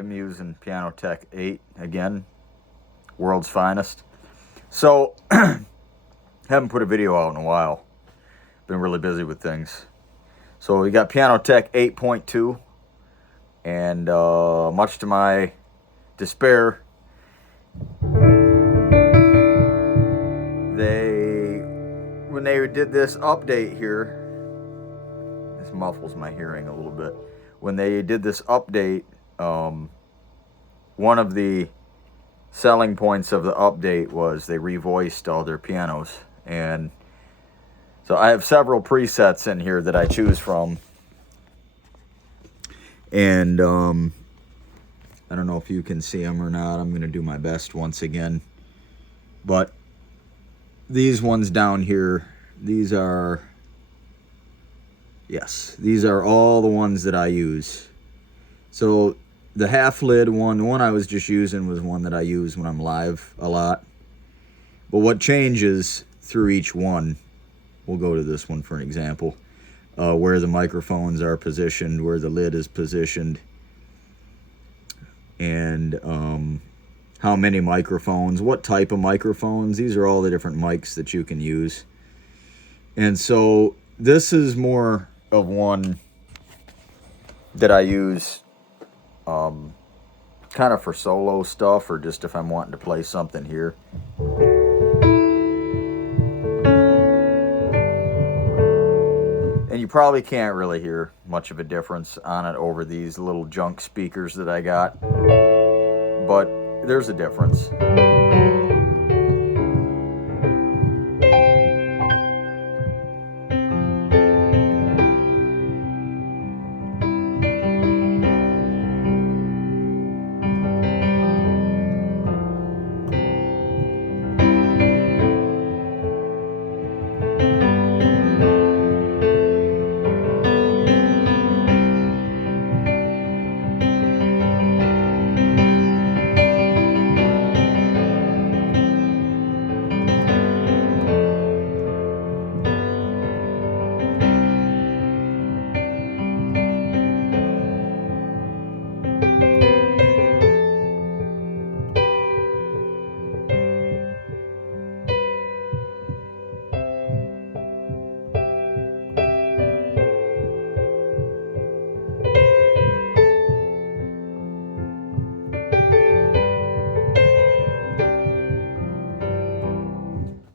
I'm using Pianoteq 8 again, world's finest. So, haven't put a video out in a while. Been really busy with things. So we got Pianoteq 8.2, and much to my despair, when they did this update here, this muffles my hearing a little bit. When they did this update, one of the selling points of the update was they revoiced all their pianos. And so I have several presets in here that I choose from. And I don't know if you can see them or not. I'm going to do my best once again. But these ones down here, these are all the ones that I use. So the half lid one, the one I was just using was one that I use when I'm live a lot. But what changes through each one, we'll go to this one for an example, where the microphones are positioned, where the lid is positioned, and how many microphones, what type of microphones. These are all the different mics that you can use. And so this is more of one that I use kind of for solo stuff, or just if I'm wanting to play something here. And you probably can't really hear much of a difference on it over these little junk speakers that I got, but there's a difference.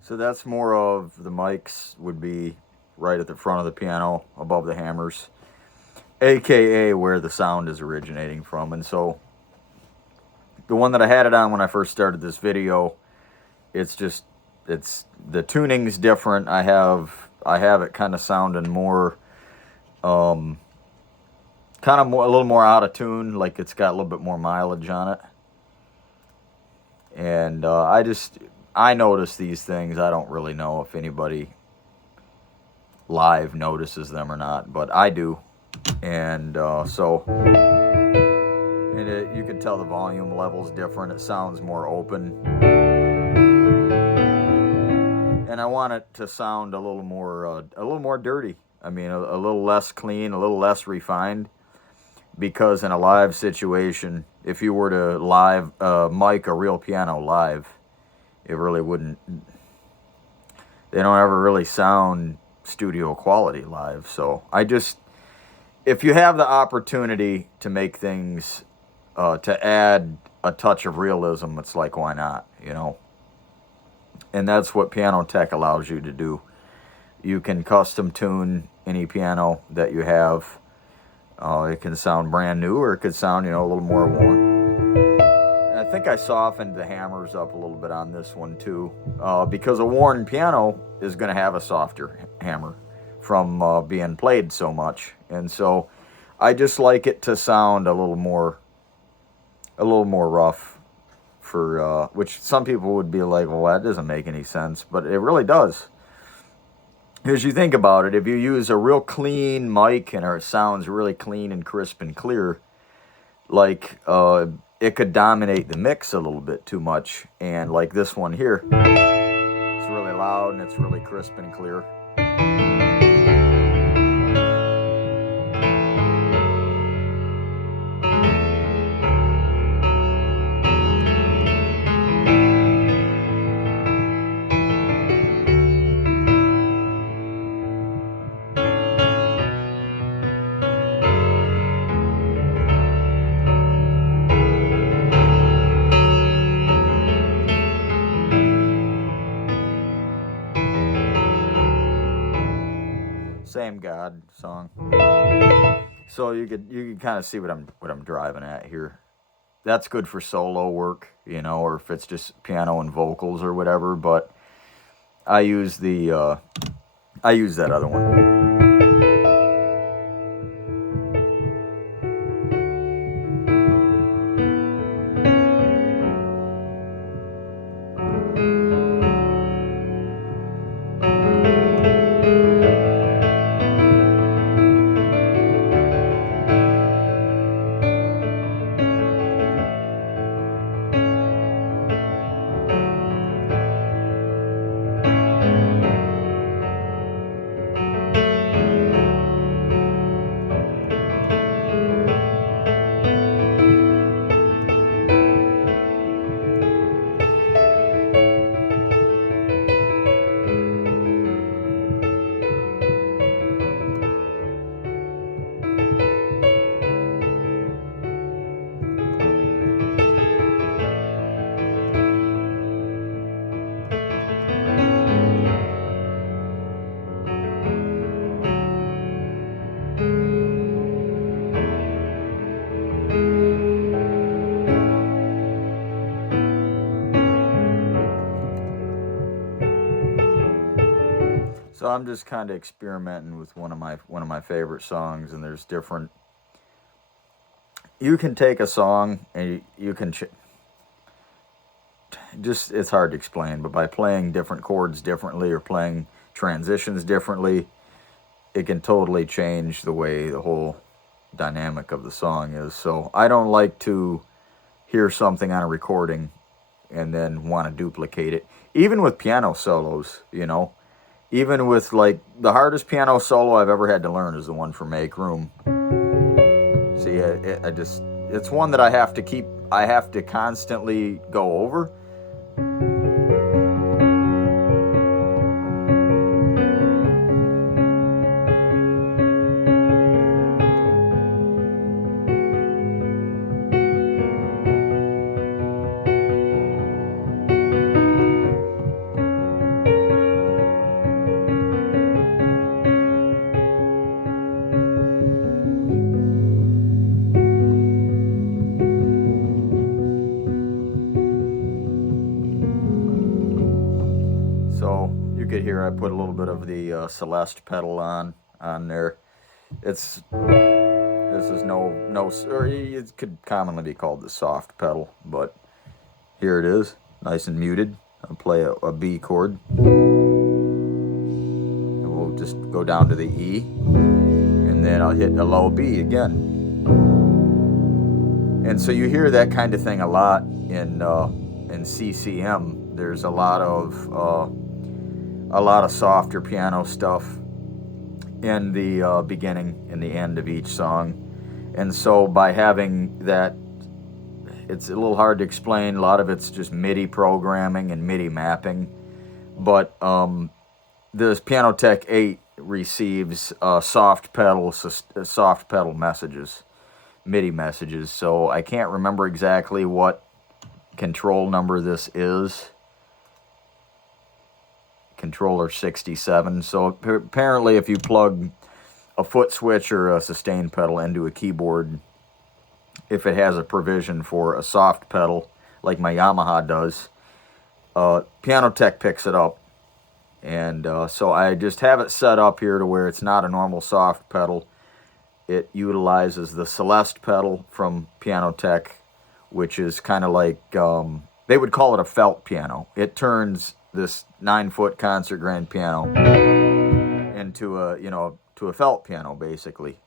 So that's more of the mics would be right at the front of the piano, above the hammers, aka where the sound is originating from. And so the one that I had it on when I first started this video, it's the tuning's different. I have it kind of sounding more a little more out of tune, like it's got a little bit more mileage on it. And I notice these things. I don't really know if anybody live notices them or not, but I do. And you can tell the volume level's different. It sounds more open. And I want it to sound a little more dirty. I mean, a little less clean, a little less refined. Because in a live situation, if you were to live mic a real piano live, it really wouldn't. They don't ever really sound studio quality live. So if you have the opportunity to make things, to add a touch of realism, it's like, why not, you know? And that's what Pianoteq allows you to do. You can custom tune any piano that you have. It can sound brand new, or it could sound, a little more worn. And I think I softened the hammers up a little bit on this one too, because a worn piano is going to have a softer hammer from being played so much. And so I just like it to sound a little more rough, for which some people would be like, well, that doesn't make any sense, but it really does. As you think about it, if you use a real clean mic and it sounds really clean and crisp and clear, like it could dominate the mix a little bit too much. And like this one here, it's really loud and it's really crisp and clear. Same God song. So you could kind of see what I'm driving at here. That's good for solo work, you know, or if it's just piano and vocals or whatever. But I use I use that other one. So I'm just kind of experimenting with one of my favorite songs, and there's different. You can take a song and you can just it's hard to explain, but by playing different chords differently or playing transitions differently, it can totally change the way the whole dynamic of the song is. So I don't like to hear something on a recording and then want to duplicate it. Even with piano solos, you know. Even with, like, the hardest piano solo I've ever had to learn is the one for Make Room. See, it's one that I have to constantly go over. So you could hear I put a little bit of the Celeste pedal on there. This is or it could commonly be called the soft pedal, but here it is, nice and muted. I'll play a B chord, and we'll just go down to the E, and then I'll hit a low B again. And so you hear that kind of thing a lot in CCM. There's a lot of softer piano stuff in the beginning and the end of each song. And so by having that, it's a little hard to explain. A lot of it's just MIDI programming and MIDI mapping. But this Pianoteq 8 receives soft pedal messages, MIDI messages. So I can't remember exactly what control number this is. Controller 67. So apparently if you plug a foot switch or a sustain pedal into a keyboard, if it has a provision for a soft pedal like my Yamaha does, Pianoteq picks it up. And so I just have it set up here to where it's not a normal soft pedal. It utilizes the Celeste pedal from Pianoteq, which is kind of like, they would call it a felt piano. It turns this 9-foot concert grand piano into a felt piano, basically.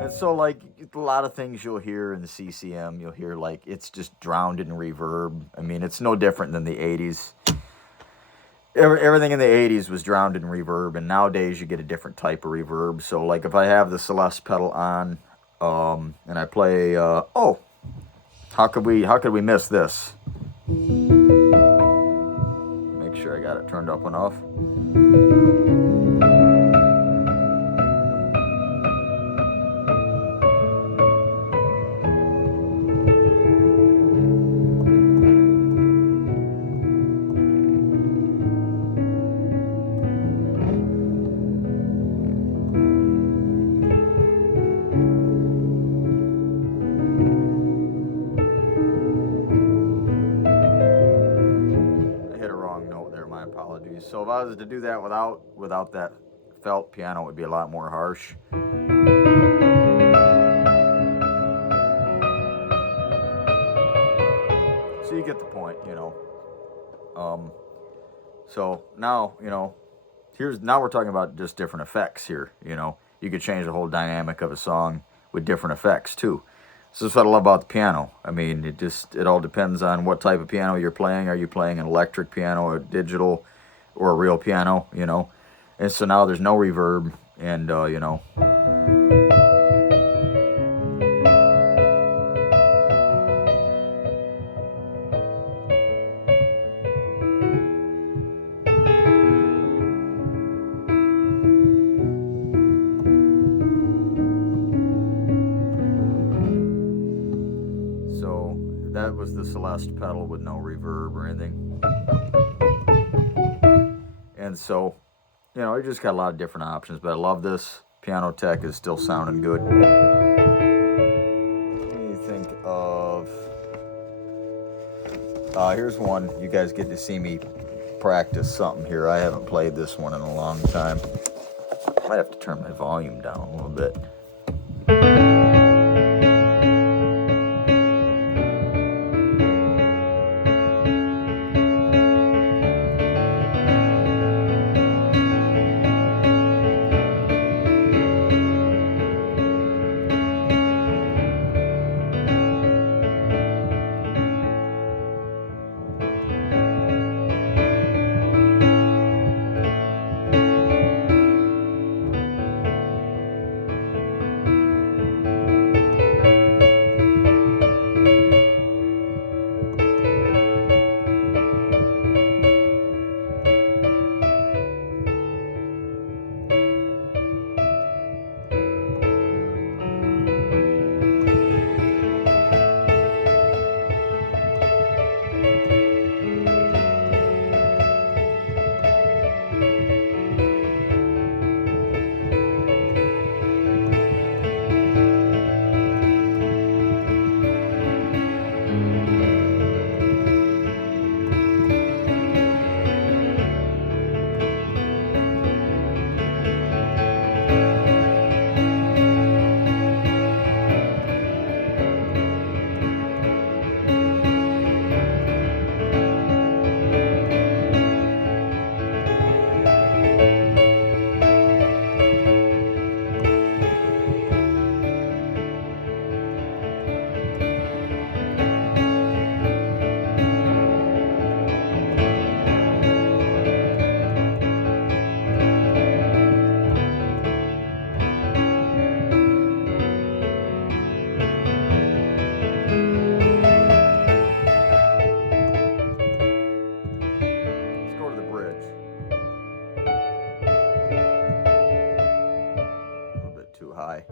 And so, like, a lot of things you'll hear in the CCM, you'll hear, like, it's just drowned in reverb. I mean, it's no different than the 80s. Everything in the 80s was drowned in reverb, and nowadays you get a different type of reverb. So, like, if I have the Celeste pedal on, and I play, how could we miss this? Make sure sure I got it turned up enough. Apologies. So if I was to do that without that felt piano, it would be a lot more harsh. So you get the point, you know. So now, you know, now we're talking about just different effects here. You know, you could change the whole dynamic of a song with different effects too. So that's what I love about the piano. I mean, it all depends on what type of piano you're playing. Are you playing an electric piano, a digital, or a real piano? You know, and so now there's no reverb, and you know. So that was the Celeste pedal with no reverb or anything. And so, you know, it just got a lot of different options, but I love this. Pianoteq is still sounding good. What do you think of... here's one. You guys get to see me practice something here. I haven't played this one in a long time. I might have to turn my volume down a little bit. Too high.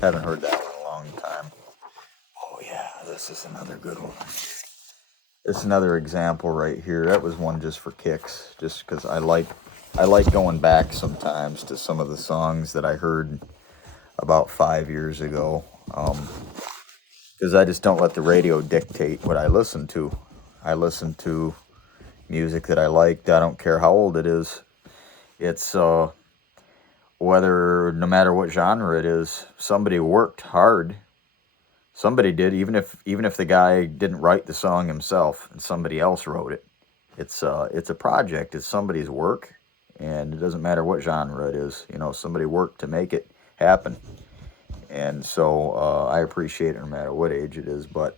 Haven't heard that in a long time. Oh yeah, this is another good one. It's another example right here. That was one just for kicks, just because I like going back sometimes to some of the songs that I heard about 5 years ago, because I just don't let the radio dictate what I listen to. I listen to music that I liked. I don't care how old it is. It's whether, no matter what genre it is, somebody worked hard. Somebody did, even if the guy didn't write the song himself and somebody else wrote it. It's a project. It's somebody's work, and it doesn't matter what genre it is. You know, somebody worked to make it happen, and so I appreciate it no matter what age it is. But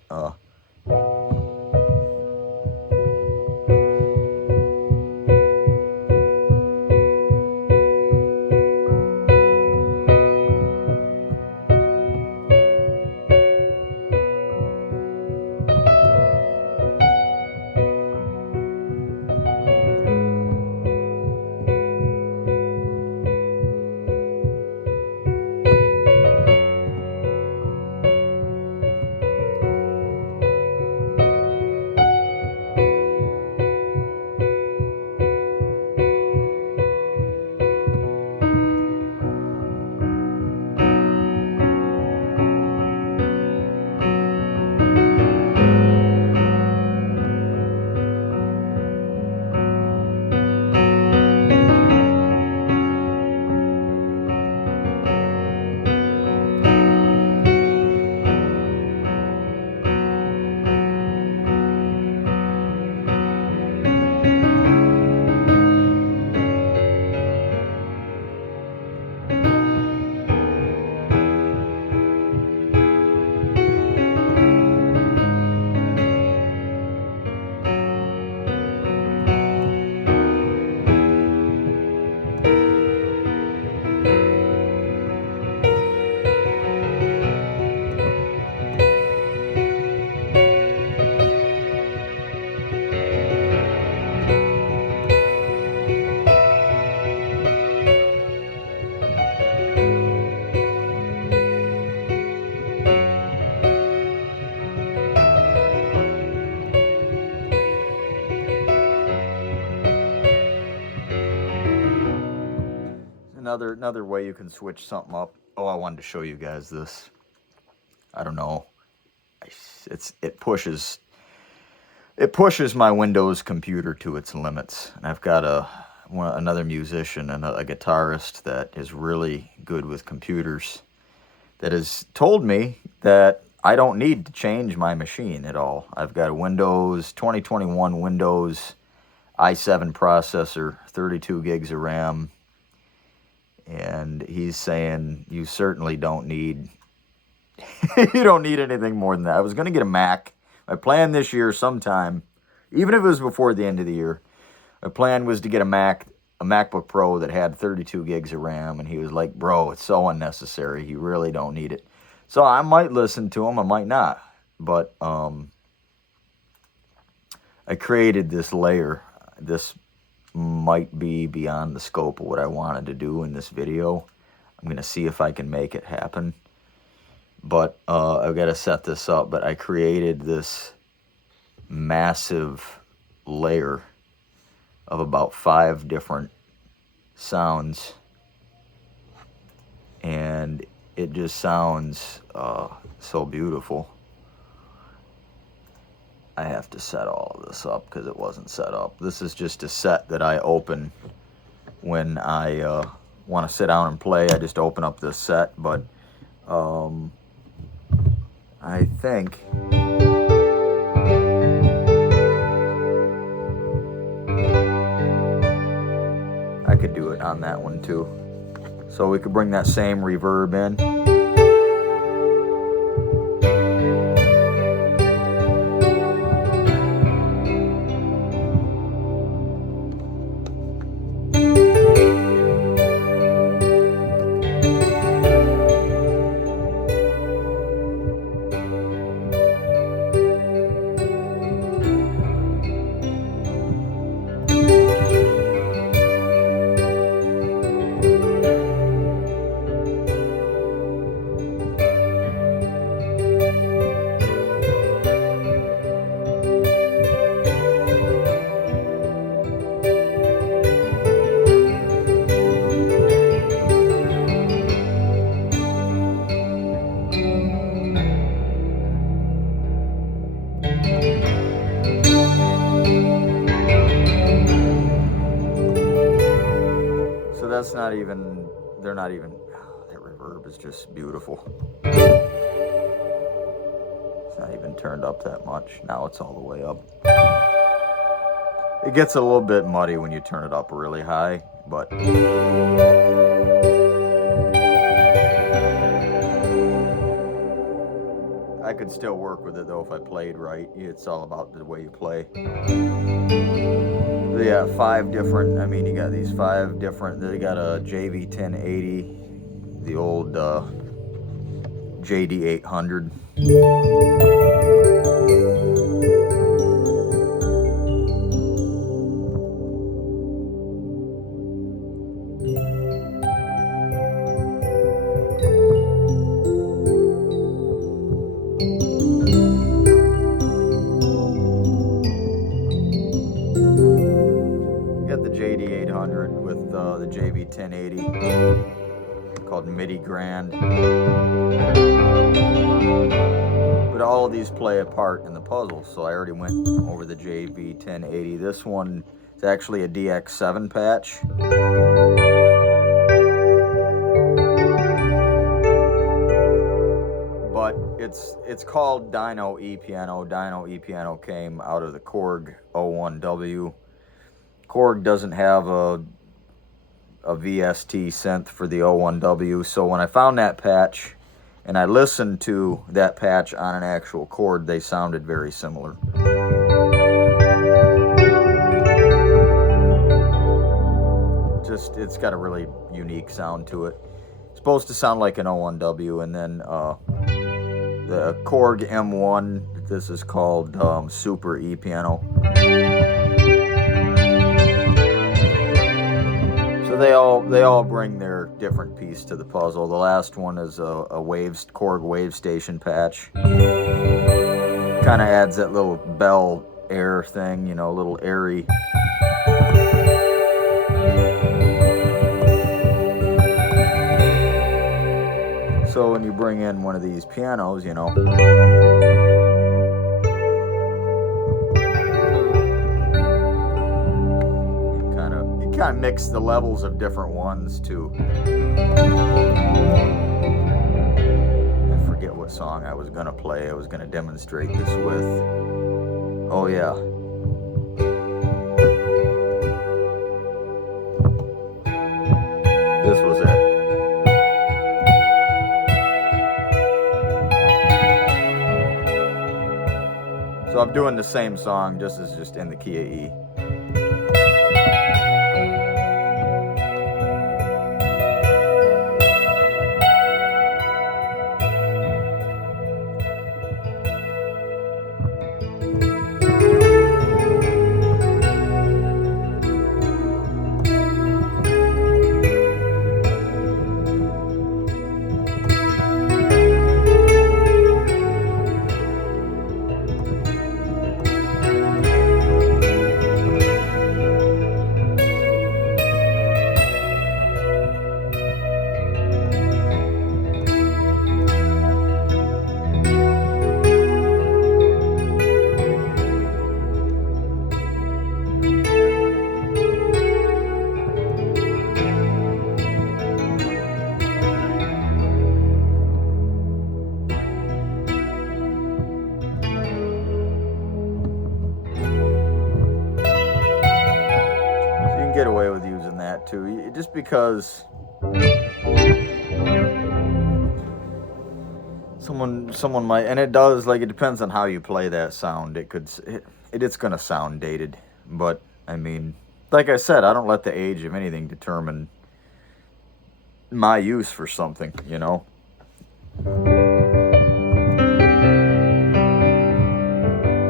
another way you can switch something up. Oh, I wanted to show you guys this. I don't know. It pushes my Windows computer to its limits. And I've got another musician and a guitarist that is really good with computers that has told me that I don't need to change my machine at all. I've got a Windows 2021 Windows i7 processor, 32 gigs of RAM, and he's saying you certainly don't need you don't need anything more than that. I was going to get a Mac. My plan this year sometime, even if it was before the end of the year, my plan was to get a MacBook Pro that had 32 gigs of RAM, and he was like, bro, it's so unnecessary. You really don't need it. So I might listen to him, I might not. But I created this layer. This might be beyond the scope of what I wanted to do in this video. I'm going to see if I can make it happen. But I've got to set this up. But I created this massive layer of about 5 different sounds. And it just sounds so beautiful. I have to set all of this up because it wasn't set up. This is just a set that I open when I want to sit down and play. I just open up this set, but I think I could do it on that one too. So we could bring that same reverb in. it's not even, they're not even, that reverb is just beautiful. It's not even turned up that much. Now it's all the way up. It gets a little bit muddy when you turn it up really high, but I could still work with it though if I played right. It's all about the way you play. Yeah, 5 different, I mean, you got these 5 different, they got a JV 1080, the old JD 800. Got the JD 800 with the JV 1080 called MIDI Grand. But all of these play a part in the puzzle, so I already went over the JV 1080. This one is actually a DX7 patch. But it's called Dyno E-Piano. Dyno E-Piano came out of the Korg 01W. Korg doesn't have a VST synth for the 01W, so when I found that patch and I listened to that patch on an actual chord, they sounded very similar. Just, it's got a really unique sound to it. It's supposed to sound like an 01W, and then the Korg M1, this is called Super E-Piano. So they all bring their different piece to the puzzle. The last one is a Korg Wave Station patch. Kind of adds that little bell air thing, you know, a little airy. So when you bring in one of these pianos, you know, you kind of mix the levels of different ones too. I forget what song I was gonna play. I was gonna demonstrate this with. Oh yeah. This was it. So I'm doing the same song, just in the key of E. Get away with using that too, just because someone might, and it does, like, it depends on how you play that sound. It's gonna sound dated, but I mean, like I said, I don't let the age of anything determine my use for something, you know.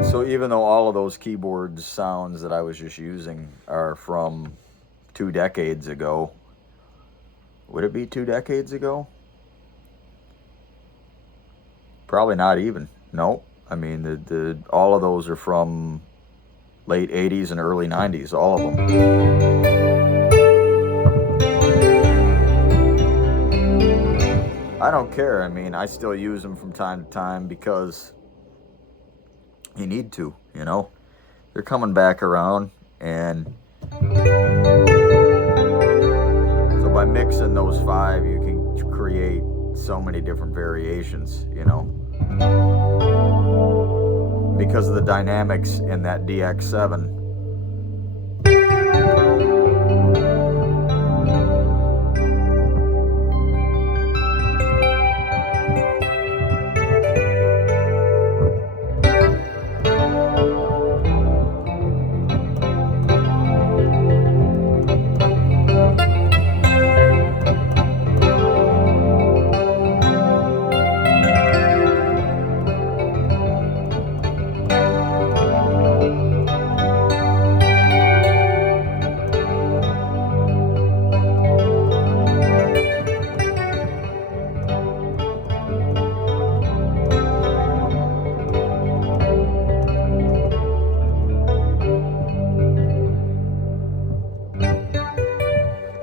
So even though all of those keyboard sounds that I was just using are from 2 decades ago, would it be 2 decades ago? Probably not even. No, I mean all of those are from late 80s and early 90s, all of them. I don't care. I mean, I still use them from time to time because you need to, you know. They're coming back around, and so mixing those 5, you can create so many different variations, you know, because of the dynamics in that DX7.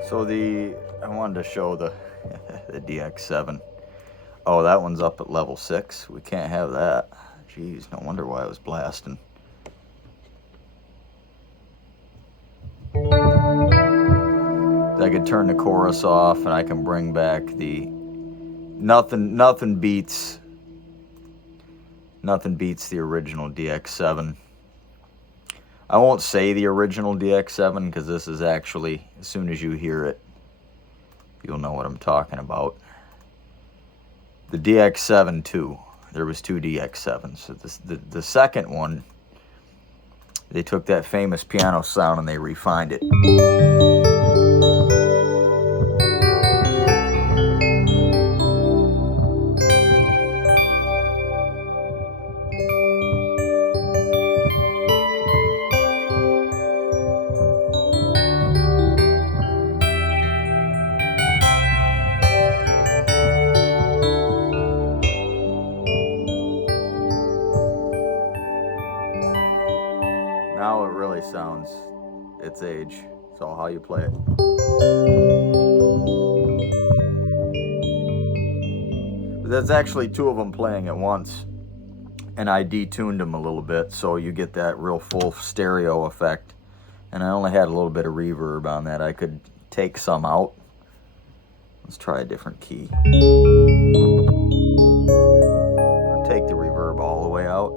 So I wanted to show the the DX7. Oh, that one's up at level 6. We can't have that. Jeez, no wonder why it was blasting. I could turn the chorus off, and I can bring back the nothing beats the original DX7. I won't say the original DX7 because this is actually, as soon as you hear it, you'll know what I'm talking about. The DX7 too. There was 2 DX7s. So the second one, they took that famous piano sound and they refined it. Now it really sounds its age. It's all how you play it. But that's actually 2 of them playing at once. And I detuned them a little bit so you get that real full stereo effect. And I only had a little bit of reverb on that. I could take some out. Let's try a different key. I'll take the reverb all the way out.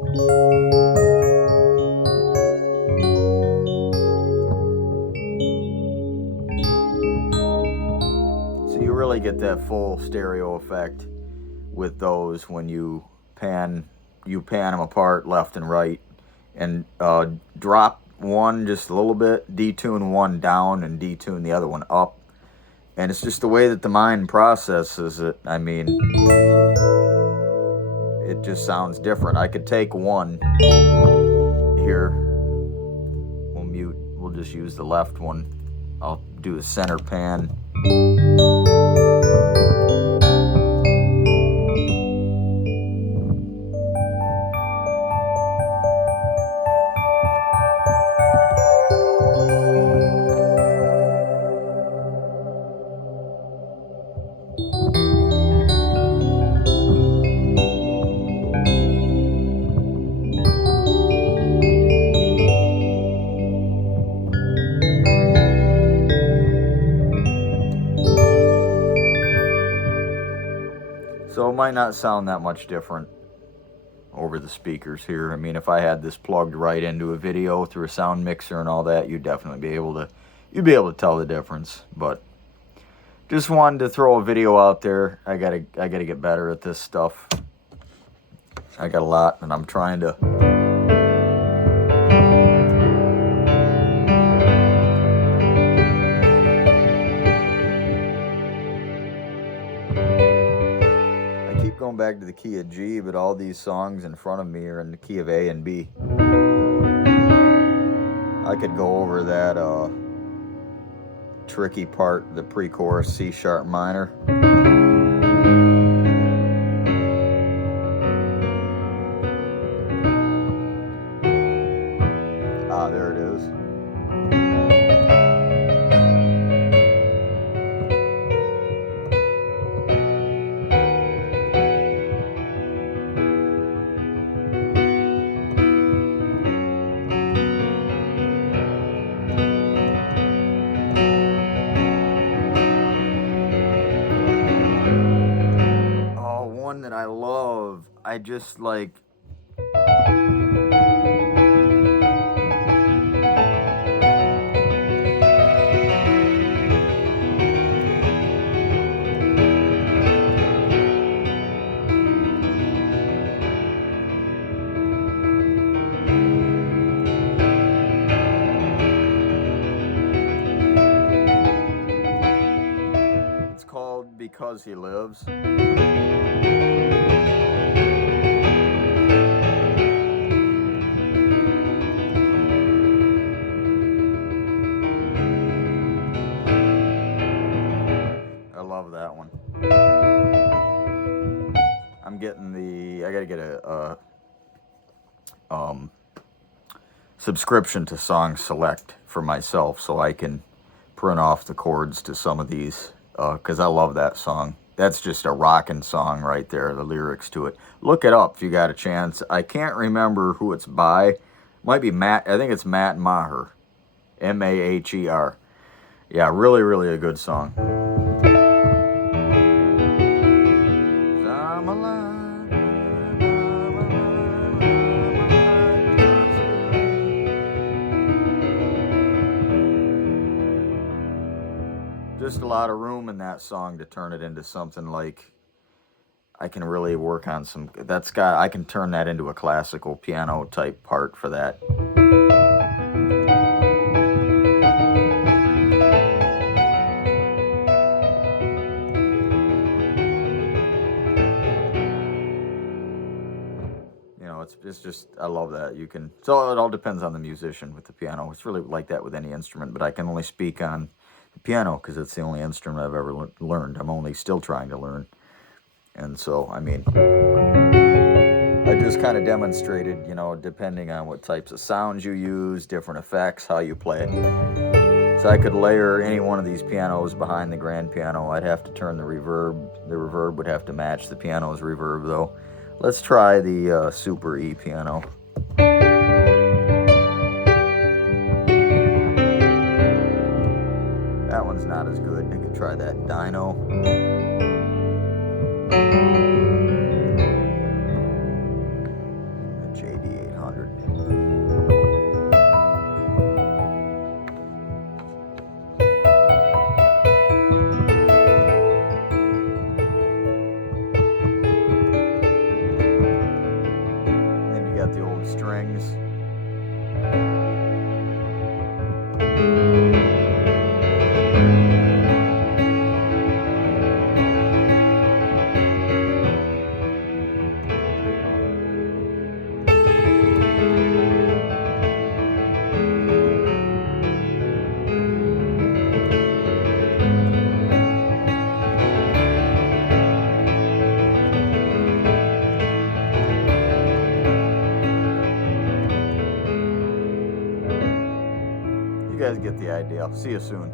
Really get that full stereo effect with those when you pan them apart left and right, and drop one just a little bit, detune one down and detune the other one up, and it's just the way that the mind processes it. I mean, it just sounds different. I could take one here, we'll just use the left one. I'll do a center pan. So it might not sound that much different over the speakers here. I mean, if I had this plugged right into a video through a sound mixer and all that, you'd definitely be able to tell the difference. But just wanted to throw a video out there. I gotta get better at this stuff. I got a lot, and I'm trying to. Going back to the key of G, but all these songs in front of me are in the key of A and B. I could go over that tricky part, the pre-chorus C sharp minor. There it is. I just like. It's called Because He Lives. I love that one. I'm getting the. I gotta get a subscription to Song Select for myself so I can print off the chords to some of these because I love that song. That's just a rockin' song right there, the lyrics to it. Look it up if you got a chance. I can't remember who it's by. It might be Matt. I think it's Matt Maher. Maher. Yeah, really, really a good song. I'm alive. Just a lot of room in that song to turn it into something like I can really work on some. I can turn that into a classical piano type part for that. You know, it's just I love that you can. So it all depends on the musician with the piano. It's really like that with any instrument, but I can only speak on the piano because it's the only instrument I've ever learned. I'm only still trying to learn. And so, I mean, I just kind of demonstrated, you know, depending on what types of sounds you use, different effects, how you play it. So I could layer any one of these pianos behind the grand piano. I'd have to turn the reverb. The reverb would have to match the piano's reverb, though. Let's try the Super E piano. That one's not as good. I could try that Dino. The JD800. Then you got the old strings. You guys get the idea. See you soon.